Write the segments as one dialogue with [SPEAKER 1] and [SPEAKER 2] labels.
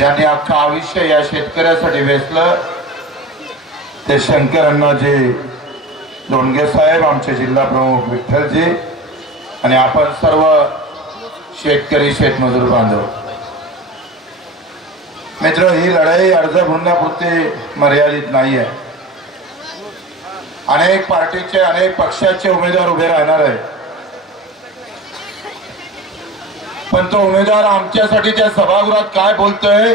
[SPEAKER 1] ज्यांनी अख्खं आयुष्य या शेतकऱ्यासाठी वेचलं ते शंकरांनाजी लोणगे साहेब आमचे जिल्हा प्रमुख विठ्ठलजी आणि आपण सर्व शेतकरी शेतमजूर बांधव. मित्र ही लढाई अर्ज भरण्यापुरती मर्यादित नाही आहे अनेक पार्टीचे अनेक पक्षाचे उमेदवार उभे राहणार आहे पण तो उमेदवार आमच्यासाठी त्या सभागृहात काय बोलतोय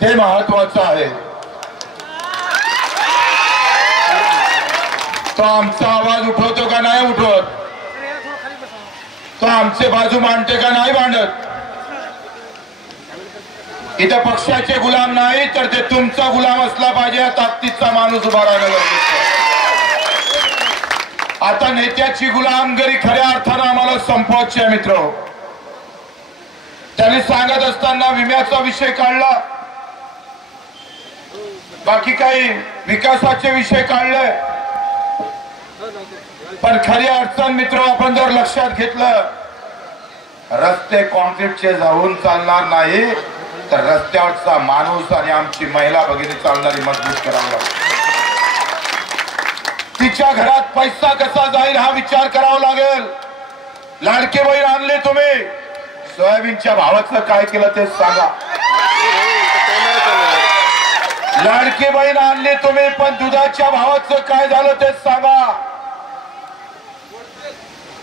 [SPEAKER 1] ते महत्वाचं आहे. तो आमचा आवाज उठवतो का नाही उठवत? तो आमचे बाजू मांडते का नाही मांडत? इथं पक्षाचे गुलाम नाही तर ते तुमचा गुलाम असला पाहिजे ताकदीचा माणूस उभा राहिला आता नेत्याची गुलामगिरी खऱ्या अर्थानं आम्हाला संपवायची आहे मित्र. त्यांनी सांगत असताना विम्याचा विषय काढला. बाकी काही विकासाचे विषय काढले. पण खरी अडचण मित्र आपण जर लक्षात घेतलं रस्ते कॉन्क्रीटचे जाऊन चालणार नाही तर रस्त्यावरचा माणूस आणि आमची महिला भगिनी चालणारी मजबूत करावी लागते. तिच्या घरात पैसा कसा जाईल हा विचार करावा लागेल. लाडके बहीण आणले तुम्ही. सोयाबीनच्या भावाचं काय केलं ते सांगा. लाडकी बहीण आणली तुम्ही पण दुधाच्या भावाचं काय झालं ते सांगा.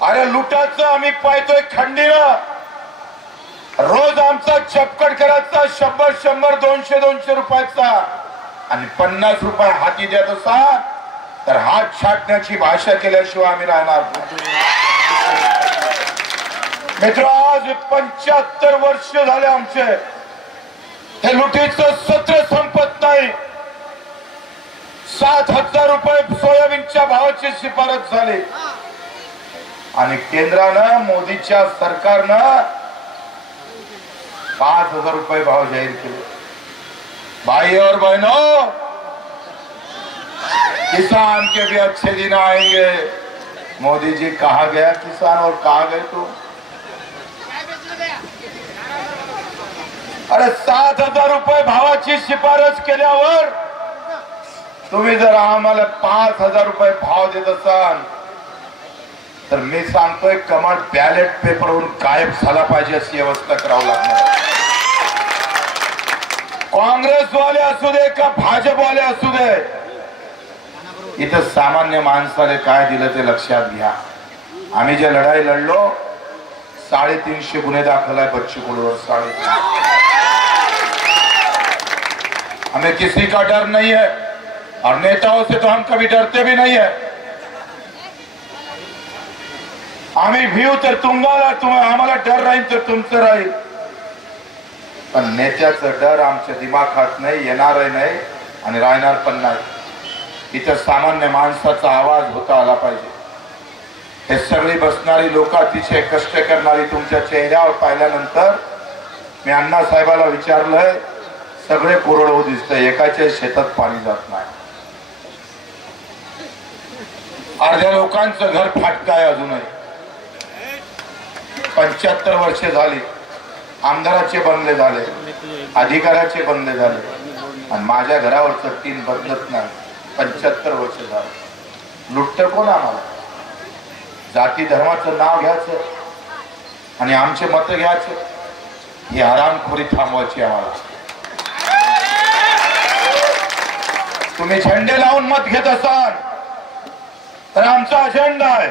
[SPEAKER 1] अरे लुटाचं आम्ही पाहतोय खंडीर रोज आमचा चपकट करायचा शंभर शंभर दोनशे दोनशे रुपयाचा. आणि पन्नास रुपये हाती देत असा तर हात छाटण्याची भाषा केल्याशिवाय आम्ही राहणार. मित्र आज पंच्याहत्तर वर्ष झाले आमचे. हे लुटीचं सत्र संपत नाही. सात हजार रुपये सोयाबीनच्या भावाची शिफारस झाली. आणि केंद्रानं मोदीच्या सरकारनं पाच हजार रुपये भाव जाहीर केले. भाई और बहनो किसान के भी अच्छे दिन आएंगे. मोदी जी कहा गया किसान और कहा गए तो? अरे सात हजार रुपये भावाची शिफारस केल्यावर तुम्ही जर आम्हाला पाच हजार रुपये भाव देत असाल तर मी सांगतोय कमांड बॅलेट पेपरवरून गायब झाला पाहिजे अशी व्यवस्था करावी लागणार काँग्रेसवाले असू दे का भाजपवाले असू दे इथं सामान्य माणसाने काय दिलं ते लक्षात घ्या. आम्ही जे लढाई लढलो साडेतीनशे गुन्हे दाखल आहे बच्ची कडूवर साडेतीन. हमें किसी का डर नहीं है और नेताओं से तो हम कभी डरते भी नहीं है। आम्ही भिव तर तुम्हाला तुम आम्हाला डर राहील तर तुमचं राहील पण नेत्याचं डर आमच्या दिमाखात नाही येणारही नाही आणि राहणार पण नाही. इथं सामान्य माणसाचा आवाज होता आला पाहिजे. हे सगळी बसणारी लोक अतिशय कष्ट करणारी तुमच्या चेहऱ्यावर पाहिल्यानंतर मी अण्णा साहेबाला विचारलंय सगळे कोरडवू दिसतंय एकाच्या शेतात पाणी जात नाही. अर्ध्या लोकांचं घर फाटकाय अजूनही. पंच्याहत्तर वर्षे झाली. आमदाराचे बनले झाले. अधिकाऱ्याचे बनले झाले. आणि माझ्या घरावरचं तीन बदलत नाही. पंच्याहत्तर वर्ष झाले. लुटतं कोण आम्हाला? जाती धर्माचं नाव घ्यायचं आणि आमचे मत घ्यायचे. ही आरामखोरी थांबवायची आम्हाला. तुम्ही झेंडे लावून मत घेत असाल तर आमचा अजेंडा आहे.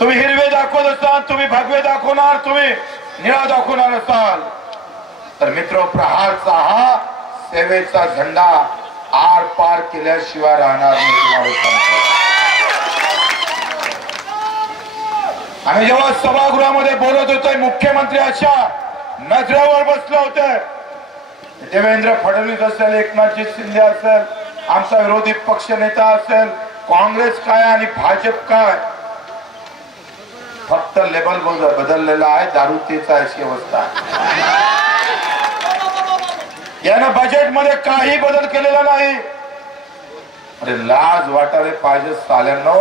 [SPEAKER 1] तुम्ही हिरवे दाखवत असाल तुम्ही भगवे दाखवणार तुम्ही निळा दाखवणार असाल. तर मित्र प्रहारचा हा सेवेचा झेंडा आर पार केल्याशिवाय राहणार नाही तुम्हाला आणि आम्ही जेव्हा सभागृहामध्ये बोलत होतो मुख्यमंत्री अशा नजरेवर बसलं होते देवेंद्र फडणवीस असेल एकनाथजी शिंदे असेल आमचा विरोधी पक्ष नेता असेल काँग्रेस काय आणि भाजप काय फक्त लेबल बदललेला आहे दारू तेच अशी अवस्था यानं बजेटमध्ये काही बदल केलेला नाही. अरे लाज वाटायला पाहिजे साल्यांना.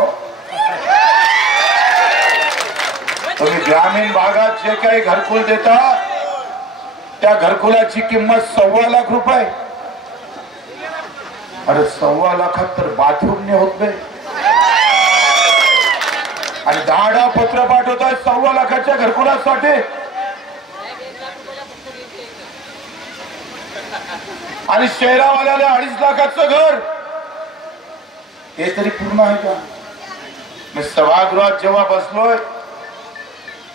[SPEAKER 1] तुम्ही ग्रामीण भागात जे काही घरकुल देता त्या घरकुलाची किंमत सव्वा लाख रुपये. अरे सव्वा लाखात तर बाथरूम ने होत नाही. आणि दहा दहा पत्र पाठवत आहे सव्वा लाखाच्या घरकुलासाठी. आणि शहरावाल्याला अडीच लाखाचं घर. हे तरी पूर्ण आहे का? मी सभागृहात जेव्हा बसलोय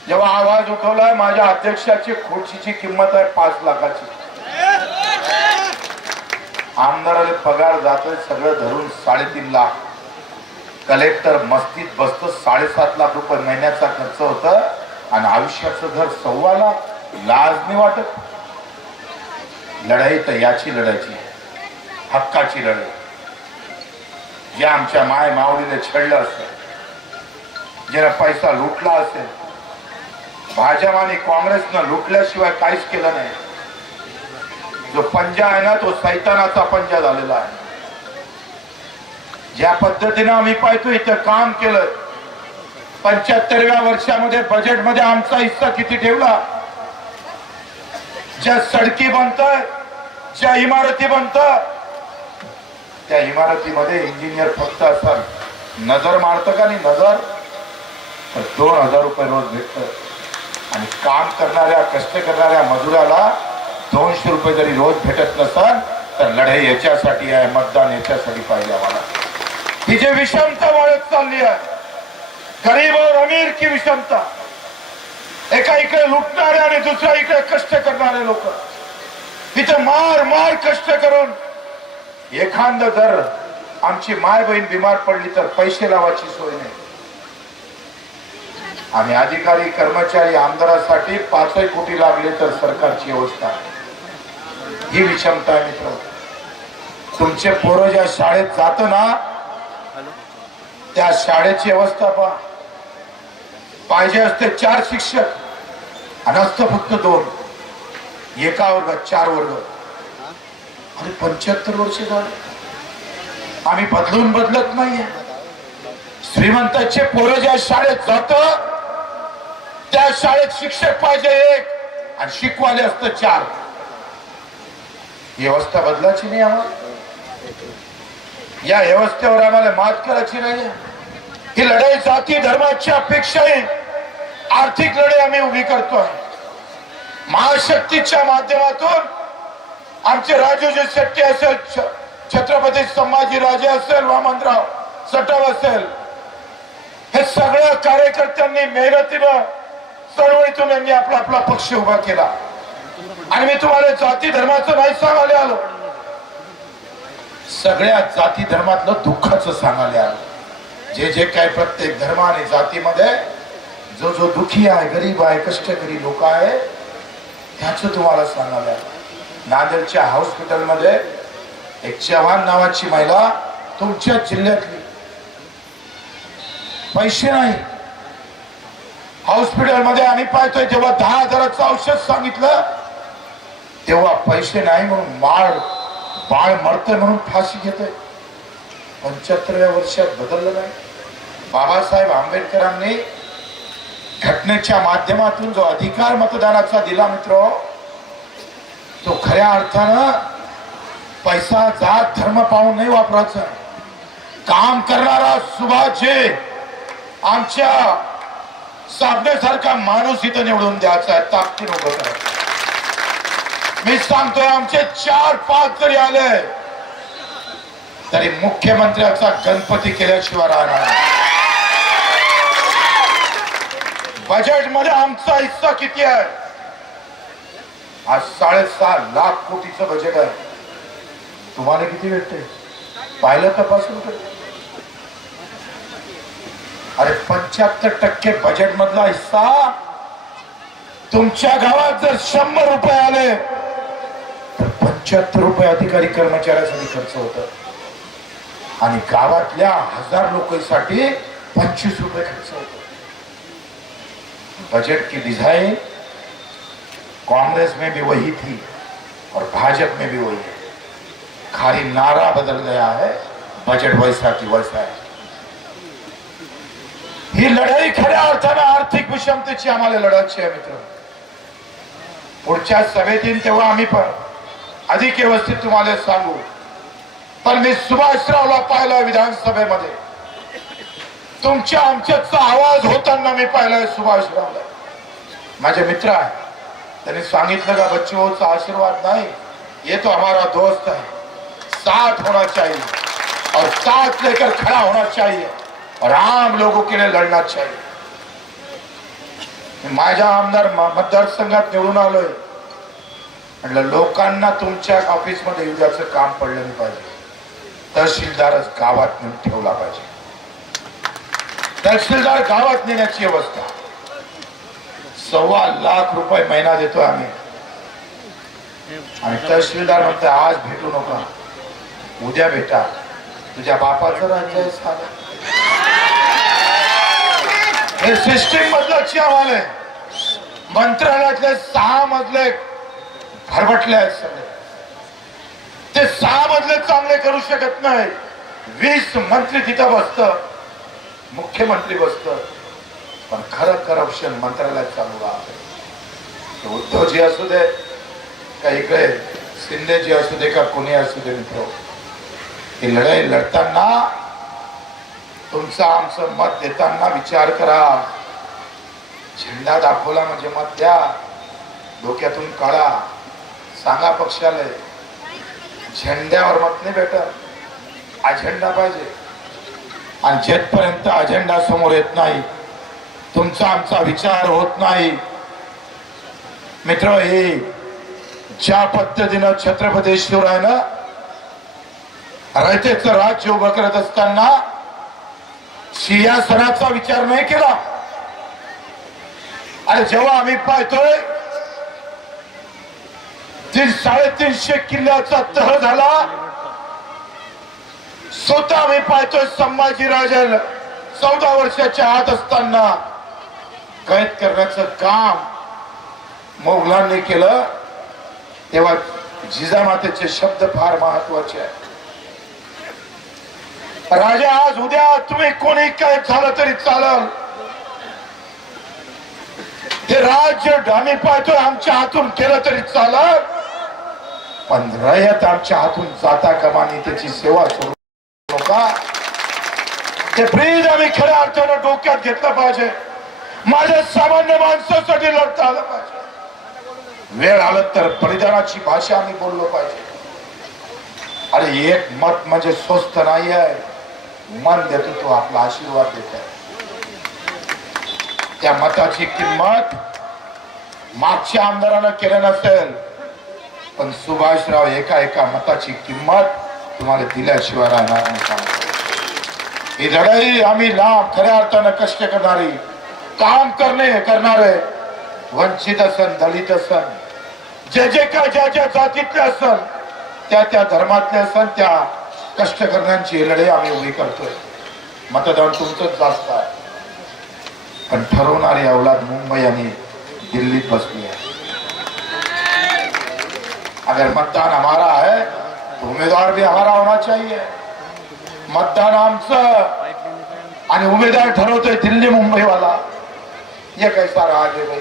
[SPEAKER 1] जेव्हा आवाज उठवलाय माझ्या अध्यक्षाची खुर्चीची किंमत आहे पाच लाखाची. आमदाराला पगार जातोय सगळं धरून साडेतीन लाख. कलेक्टर मस्तीत बसतो साडेसात लाख रुपये महिन्याचा खर्च होत आणि आयुष्याचं घर सव्वा लाख लाज नाही वाटत. लढाई तर याची लढायची हक्काची लढाई. जे आमच्या माय मावळीने छेडलं असेल ज्याला पैसा लुटला असेल भाजप आणि काँग्रेसनं लुटल्याशिवाय काहीच केलं नाही. जो पंजा आहे ना तो सैतानाचा पंजा झालेला आहे. ज्या पद्धतीनं आम्ही पाहतो इथं काम केलं. पंच्याहत्तरव्या वर्षामध्ये बजेटमध्ये आमचा हिस्सा किती ठेवला? ज्या सडकी बनतय ज्या इमारती बनत त्या इमारतीमध्ये इंजिनियर फक्त असतात नजर मारतं का नाही? नजर? तर दोन हजार रुपये रोज भेटत आणि काम करणाऱ्या कष्ट करणाऱ्या मजुराला दोनशे रुपये जरी रोज भेटत नसल तर लढाई याच्यासाठी आहे मतदान याच्यासाठी पाहिजे आम्हाला. ही जी विषमता वाढत चालली आहे गरीब और अमीर की विषमता एका इकडे लुटणारे आणि दुसऱ्या इकडे कष्ट करणारे लोक तिथे मार मार कष्ट करून एखाद जर आमची माय बहीण बिमार पडली तर पैसे लावायची सोय नाही. आणि अधिकारी कर्मचारी आमदारासाठी पाचही कोटी लागले तर सरकारची व्यवस्था. ही विषमता आहे मित्र. तुमचे पोरं ज्या शाळेत जात ना त्या शाळेची अवस्था पहा. पाहिजे असते चार शिक्षक आणि असतं फक्त दोन. एका वर्गात चार वर्ग. अरे पंच्याहत्तर वर्ष झाले. आम्ही बदलून बदलत नाहीये. श्रीमंताचे पोरं ज्या शाळेत जातं त्या शाळेत शिक्षक पाहिजे एक. आणि शिकवाले असत चार. व्यवस्था बदलायची नाही आम्हाला. या व्यवस्थेवर आम्हाला मात करायची नाही. ही लढाई जाती धर्माच्या अपेक्षाही आर्थिक लढाई आम्ही उभी करतोय. महाशक्तीच्या माध्यमातून आमचे राजूजी शेट्टी असेल छ- छत्रपती संभाजीराजे असेल वामनराव सटव असेल हे सगळ्या कार्यकर्त्यांनी मेहनतीनं चळवळीतून यांनी आपला आपला पक्ष उभा केला. आणि मी तुम्हाला जाती धर्माचं नाही सांगायला आलो. सगळ्या जाती धर्मातलं दुःखाचं सांगायला आलो. जे जे काय प्रत्येक धर्म आणि जातीमध्ये जो जो दुखी आहे गरीब आहे कष्टकरी लोक आहे ह्याच तुम्हाला सांगायला नांदेडच्या हॉस्पिटलमध्ये एक चव्हाण नावाची महिला तुमच्या जिल्ह्यातली. पैसे नाही. हॉस्पिटलमध्ये आम्ही पाहतोय जेव्हा दहा हजाराचं औषध सांगितलं तेव्हा पैसे नाही म्हणून माळ बाळ मरतोय म्हणून फाशी घेतोय. पंच्याहत्तरव्या वर्षात बदललं नाही. बाबासाहेब आंबेडकरांनी घटनेच्या माध्यमातून जो अधिकार मतदानाचा दिला मित्र तो खऱ्या अर्थानं पैसा जात धर्म पाहून नाही वापरायचा. काम करणारा सुभाषे आमच्या साधण्यासारखा माणूस इथं निवडून द्यायचा आहे. ताकदीन उभं करायचं. मी सांगतोय आमचे चार पाच जरी आले तरी मुख्यमंत्र्याचा गणपती केल्याशिवाय राहणार बजेटमध्ये आमचा हिस्सा किती आहे? आज साडेसहा लाख कोटीचं बजेट आहे. तुम्हाला किती भेटते पाहिलं तपासून अरे पंच्याहत्तर टक्के बजेट मधला हिस्सा तुमच्या गावात जर शंभर रुपये आले तर पंच्याहत्तर रुपये अधिकारी कर्मचाऱ्यासाठी खर्च होत आणि गावातल्या हजार लोकांसाठी पंचवीस रुपये खर्च होतो बजट की डिझाईन कांग्रेस में भी वही थी और भाजपा में भी वही है. खाली नारा बदल गया है बजट वैसा की वैसा है. ही लढाई खऱ्या अर्थानं आर्थिक विषमतेची आम्हाला लढायची आहे मित्र. पुढच्या सभेत येईन तेव्हा आम्ही पण अधिक व्यवस्थित तुम्हाला सांगू. पण मी सुभाषरावला पाहिलं विधानसभेमध्ये. तुमच्या आमच्याचा आवाज होताना मी पाहिलाय सुभाषरावला. माझे मित्र आहे. त्यांनी सांगितलं का बच्चू आशीर्वाद नाही ये तो हमारा दोस्त है साथ होना चाहिए और साथ लेकर खड़ा होना चाहिए. और आम लोगों के लिए लड़ना चाहिए। माझ्या आमदार मतदारसंघात निवडून आलोय. म्हटलं लोकांना तुमच्या ऑफिसमध्ये युद्धाचं काम पडलं नाही पाहिजे. तहसीलदारच गावात नेऊन ठेवला पाहिजे. तहसीलदार गावात नेण्याची अवस्था सव्वा लाख रुपये महिना देतो आम्ही. आणि तहसीलदार म्हणतो आज भेटू नका. उद्या भेटा. तुझ्या बापाचं राज्य आहे साधा हे सिस्टीम मधलं आम्हाला आहे. मंत्रालयातले सहा मधले भरभटले आहेत सगळे. ते सहा मधले चांगले करू शकत नाही. वीस मंत्री तिथं बसत. मुख्यमंत्री बसत. पण खरं करप्शन मंत्रालयात चालू राहते. उद्धवजी असू दे का इकडे शिंदेजी असू दे का कोणी असू दे मित्र. ही लढाई लढताना तुमचं आमचं मत देताना विचार करा. झेंडा दाखवला म्हणजे मत द्या. डोक्यातून काढा. सांगा पक्षाला झेंड्यावर मत नाही भेटत. अजेंडा पाहिजे. आणि जेथपर्यंत अजेंडा समोर येत नाही तुमचा आमचा विचार होत नाही. मित्र हे ज्या पद्धतीनं छत्रपती शिवरायनं रयतेचं राज्य उभं करत असताना सिंहासनाचा विचार नाही केला. आणि जेव्हा आम्ही पाहतोय तीन साडेतीनशे किल्ल्याचा तह झाला. स्वतः आम्ही पाहतोय संभाजीराजन चौदा वर्षाच्या आत असताना कैद करण्याचं काम मोगलांनी केलं. तेव्हा जिजामातेचे शब्द फार महत्त्वाचे आहेत. राजा आज उद्या तुम्ही कोणी काय झालं तरी चालल? ते राज्य आम्ही पाहतोय आमच्या हातून केलं तरी चालत पण रयत आमच्या हातून जाता कमाने त्याची सेवा सुरू नका. ते ब्रीद आम्ही खऱ्या अर्थानं डोक्यात घेतलं पाहिजे. माझ्या सामान्य माणसासाठी लढता आलं पाहिजे. वेळ आलं तर परिधानाची भाषा आम्ही बोललो पाहिजे. अरे एक मत म्हणजे स्वस्त नाही आहे मन देतो तो आपला आशीर्वाद देत आहे त्या मताची किंमत मागच्या आमदारानं केलं नसेल पण सुभाषराव एका एका मताची किंमत तुम्हाला दिल्याशिवाय राहणार नाही. ही लढाई आम्ही लाभ खऱ्या अर्थानं कष्ट करणारी काम करणे करणारे वंचित असन दलित असन जे जे काय ज्या ज्या जातीतले असन त्या त्या धर्मातले असन त्या कष्ट करण्याची लढाई आम्ही उभी करतोय. मतदान तुमचंच जास्त आहे. पण ठरवणारी अवलाद मुंबई आणि दिल्लीत बसली आहे. अगर मतदान हमारा है तो उमेदवार भी हमारा होना चाहिए. मतदान आमचं आणि उमेदवार ठरवतोय दिल्ली मुंबई वाला ये कैसा राज है भाई?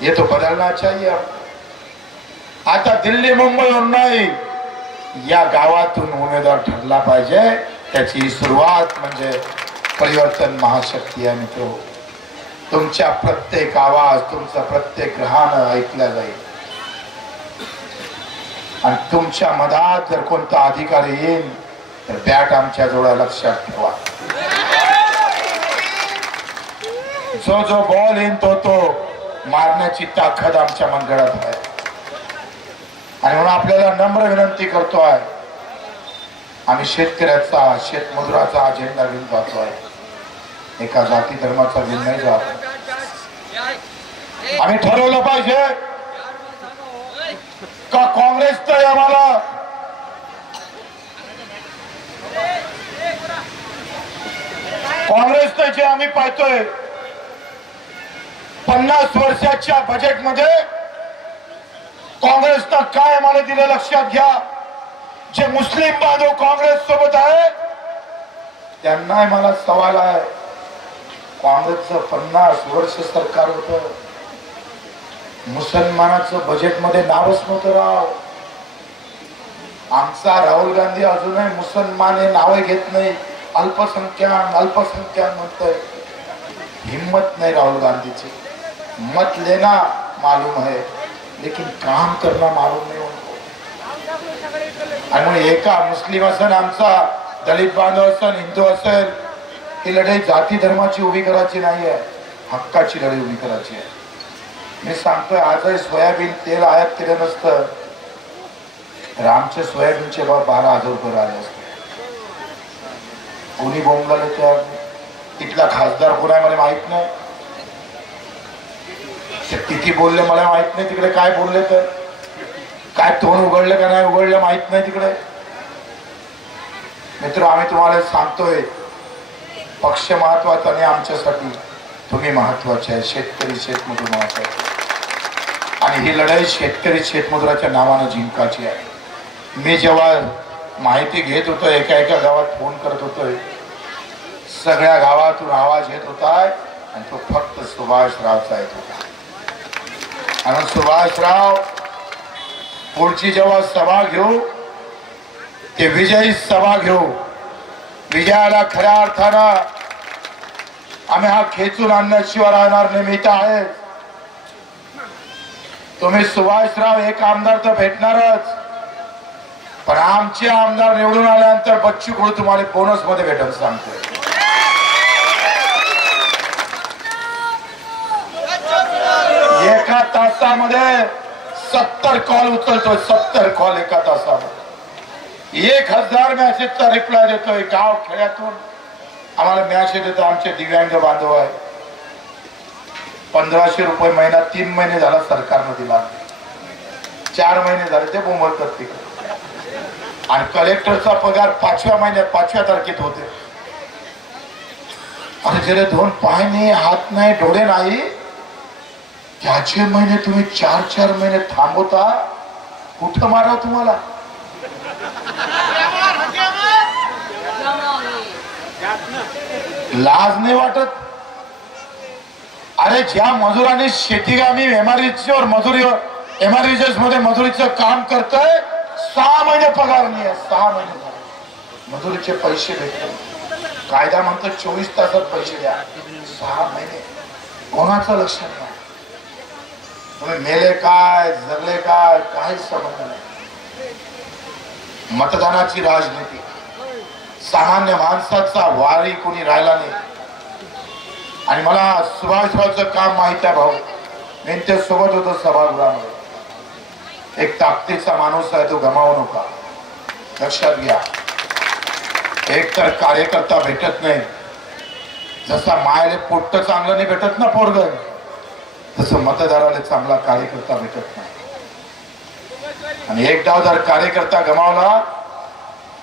[SPEAKER 1] ये तो बदलना चाहिए आता दिल्ली मुंबई नाही या गावातून उमेदवार ठरला पाहिजे. त्याची सुरुवात म्हणजे परिवर्तन महाशक्ती आहे मित्र. तुमच्या प्रत्येक आवाज तुमचा प्रत्येक ग्रहानं ऐकला जाईल. आणि तुमच्या मधात जर कोणता अधिकारी येईल तर बॅट आमच्या जोड्या लक्षात ठेवा. जो जो बॉल येईन तो तो मारण्याची ताकद आमच्या मंडळात आहे. आणि म्हणून आपल्याला नम्र विनंती करतो आहे. आम्ही शेतकऱ्याचा शेतमजुराचा अजेंडा घेऊन जातो आहे. एका जाती धर्माचा घेऊन नाही जात आम्ही ठरवलं पाहिजे का काँग्रेस तर आम्हाला काँग्रेस तर जे आम्ही पाहतोय पन्नास वर्षाच्या बजेटमध्ये काँग्रेसनं काय आम्हाला दिलं लक्षात घ्या. जे मुस्लिम बांधव काँग्रेस सोबत आहे त्यांना मला सवाल आहे. काँग्रेसचं पन्नास वर्ष सरकार होत. मुसलमानाचं बजेटमध्ये नावच नव्हतं राव. आमचा राहुल गांधी अजूनही मुसलमान हे नाव घेत नाही. अल्पसंख्याक अल्पसंख्याक म्हणतोय. हिम्मत नाही राहुल गांधीची. मत लेना मालूम है लेकिन काम करना मालूम नहीं उनको। आणि एका मुस्लिम असेल आमचा दलित बांधव असेल हिंदू असेल ही लढाई जाती धर्माची उभी करायची नाही आहे हक्काची लढाई उभी करायची आहे. मी सांगतोय आजही सोयाबीन तेल आयात केलं नसतं. तर आमचे सोयाबीनचे भाव बारा हजार रुपये राहिले असते. कोणी बोंबलाले तर तिथला खासदार कोणामध्ये माहीत नाही. किती बोलले मला माहीत नाही तिकडे काय बोलले तर. काय तोंड उघडलं का नाही उघडलं माहीत नाही तिकडे. मित्र आम्ही तुम्हाला सांगतोय पक्ष महत्त्वाचा नाही आमच्यासाठी तुम्ही महत्त्वाचे आहे. शेतकरी शेतमजूर महत्त्वाचे आणि ही लढाई शेतकरी शेतमजुराच्या नावानं जिंकायची आहे. मी जेव्हा माहिती घेत होतो एका एका गावात फोन करत होतोय सगळ्या गावातून आवाज येत होता आणि तो फक्त सुभाष रावचा येत होता. आणि सुभाषराव पुढची जेव्हा सभा घेऊ ते विजयी सभा घेऊ. विजयाला खऱ्या अर्थानं आम्ही हा खेचून आणण्याशिवाय राहणार निमित्त आहे तुम्ही सुभाषराव एक आमदार तर भेटणारच. पण आमचे आमदार निवडून आल्यानंतर बच्चू कडू तुम्हाला बोनसमध्ये भेटत सांगतोय. एका तासामध्ये सत्तर कॉल उचलतोय सत्तर कॉल एका तासामध्ये. एक हजार मॅसेजचा रिप्लाय देतोय गाव खेड्यातून. आम्हाला मॅसेज येतो आमचे दिव्यांग बांधव आहे. पंधराशे रुपये महिना तीन महिने झाला सरकारनं दिला. चार महिने झाले ते बोंबलतात करते आणि कलेक्टरचा पगार पाचव्या महिन्यात पाचव्या तारखेत होते आणि जरे दोन पाय नाही हात नाही डोळे नाही. त्याचे महिने तुम्ही चार चार महिने थांबवता कुठं मारा तुम्हाला? लाज नाही वाटत? अरे ज्या मजुरांनी शेतीगामी एमआरईवर मजुरीवर एमआरईएसमध्ये मजुरीचं काम करतोय सहा महिने पगार नाही आहे सहा महिने मजुरीचे पैसे भेटतात. कायदा म्हणतो चोवीस तासात पैसे द्या. सहा महिने. कोणाचं लक्ष नाही? तुम्ही मेले काय जगले काय काहीच संबंध नाही. मतदानाची राजनीती. सामान्य माणसाचा वारी कोणी राहिला नाही. आणि मला सुभाषरावचं काम माहीत आहे भाऊ. मी सोबत होतो सभागृहामध्ये. एक ताकदीचा माणूस आहे तो गमावू नका. लक्षात घ्या. एक तर कार्यकर्ता भेटत नाही. जसा मायले पोट्ट चांगलं नाही भेटत ना पोरग? तसं मतदाराला चांगला कार्यकर्ता भेटत नाही. आणि एकदा जर कार्यकर्ता गमावला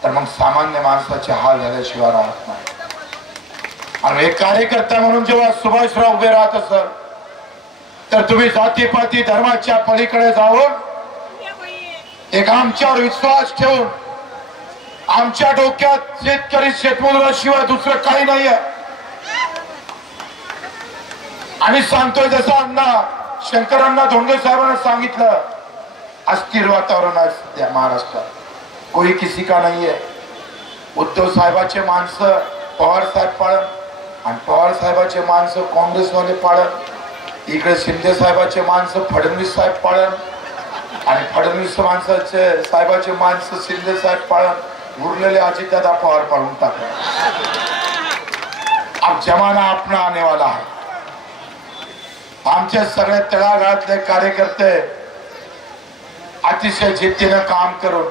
[SPEAKER 1] तर मग सामान्य माणसाचे हाल झाल्याशिवाय राहत नाही. आणि एक कार्यकर्ता म्हणून जेव्हा सुभाषराव उभे राहत असत तर तुम्ही जातीपाती धर्माच्या पलीकडे जाऊन एक आमच्यावर विश्वास ठेवून आमच्या डोक्यात शेतकरी शेतमजुराशिवाय दुसरं काही नाही आहे आम्ही सांगतोय जसं अण्णा शंकरांना धोंडे साहेबांना सांगितलं अस्थिर वातावरण आहे सध्या महाराष्ट्रात. कोणी किसी का नाही आहे. उद्धव साहेबाचे माणसं पवार साहेब पाळण आणि पवार साहेबाचे माणसं काँग्रेसवाले पाळण इकडे शिंदे साहेबाचे माणसं फडणवीस साहेब पाळण आणि फडणवीस माणसाचे साहेबाचे माणसं शिंदे साहेब पाळण उरलेले अजितदादा पवार पाळून टाकलं अब जमाना आपण आने वाला है. आमचे सगळे तळागाळातले कार्यकर्ते अतिशय जिद्दीनं काम करून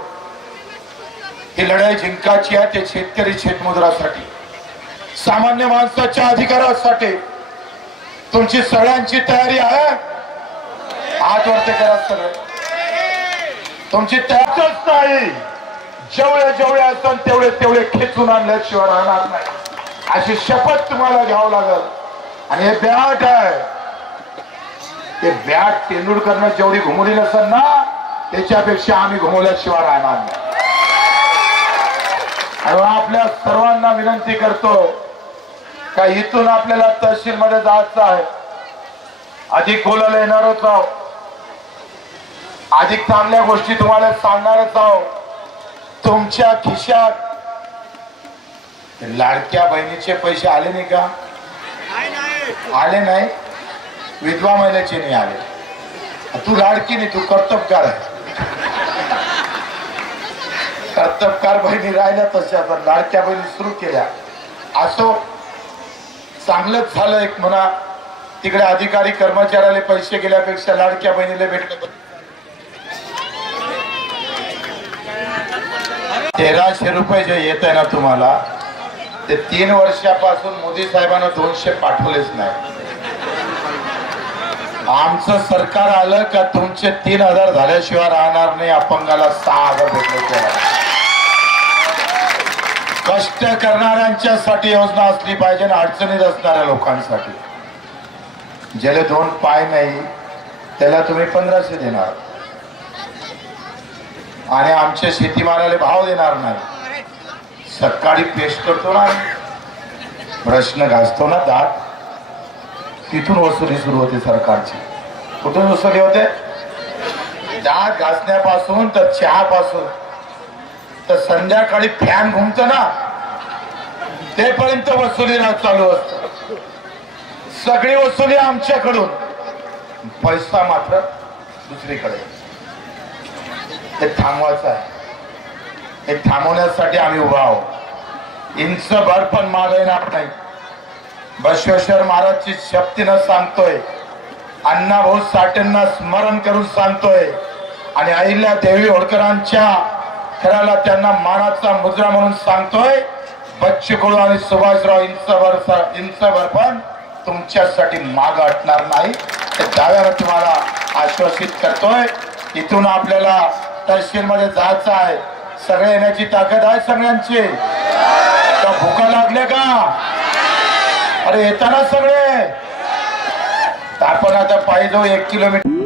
[SPEAKER 1] ही लढाई जिंकाची आहे ते शेतकरी शेतमजुरासाठी. सामान्य माणसाच्या अधिकारासाठी तुमची सगळ्यांची तयारी आहे? हात वरती करा सगळे. तुमची त्याच नाही. जेवढे जेवढे असतात तेवढे तेवढे खेचून आणल्याशिवाय राहणार नाही. अशी शपथ तुम्हाला घ्यावं लागल. आणि हे ब्याट आहे. ते बॅट तेंडुलकरनं जेवढी घुमवली नसेल ना त्याच्यापेक्षा आम्ही घुमवल्याशिवाय राहणार नाही. आणि आपल्या सर्वांना विनंती करतो का इथून आपल्याला तहसील मध्ये जायचं आहे. अधिक बोलायला येणार होतो. अधिक चांगल्या गोष्टी तुम्हाला सांगणारच आहो. तुमच्या खिशात लाडक्या बहिणीचे पैसे आले नाही का? आले नाही? विधवा महिलेचे नाही आले? तू लाडकी नाही तू कर्तबगार आहे. कर्तबकार बहिणी राहिल्या तशा तर लाडक्या बहिणी सुरू केल्या. असो चांगलंच झालं एक म्हणा. तिकडे अधिकारी कर्मचाऱ्याला पैसे गेल्यापेक्षा लाडक्या बहिणीला भेटले तेराशे रुपये जे येत आहे ना तुम्हाला ते तीन वर्षापासून मोदी साहेबांना दोनशे पाठवलेच नाही. आमचं सरकार आलं का तुमचे तीन हजार झाल्याशिवाय राहणार नाही अपंगाला सहा हजार भेटले कष्ट करणाऱ्यांच्यासाठी योजना असली पाहिजे आणि अडचणीत असणाऱ्या लोकांसाठी. ज्याला दोन पाय नाही त्याला तुम्ही पंधराशे देणार. आणि आमच्या शेतीमालाला भाव देणार नाही. सकाळी पेस्ट करतो ना प्रश्न घासतो ना दात. तिथून वसुली सुरू होती सरकारची. कुठून वसुली होते? दात घासण्यापासून तर चहापासून. तर संध्याकाळी फॅन घुमत ना? तेपर्यंत वसुली चालू असत. सगळी वसुली आमच्याकडून. पैसा मात्र दुसरीकडे. हे थांबवायचं आहे. हे थांबवण्यासाठी आम्ही उभा आहोत. इंच भर पण मागे येणार नाही. बसवेश्वर महाराजची शक्तीनं सांगतोय. अण्णाभाऊ साठेंना स्मरण करून सांगतोय. आणि अहिल्या देवी होळकरांच्या खेळाला त्यांना मानाचा मुद्रा म्हणून सांगतोय. बच्चू आणि सुभाषराव इंचभर इंचभर पण तुमच्यासाठी माग हटणार नाही. ते दाव्यानं तुम्हाला आश्वासित करतोय. इथून आपल्याला तहसील मध्ये जायचं आहे. सगळे येण्याची ताकद आहे सगळ्यांची. का भुका लागल्या का? अरे येताना सगळे तर आपण आता पायी जाऊ एक किलोमीटर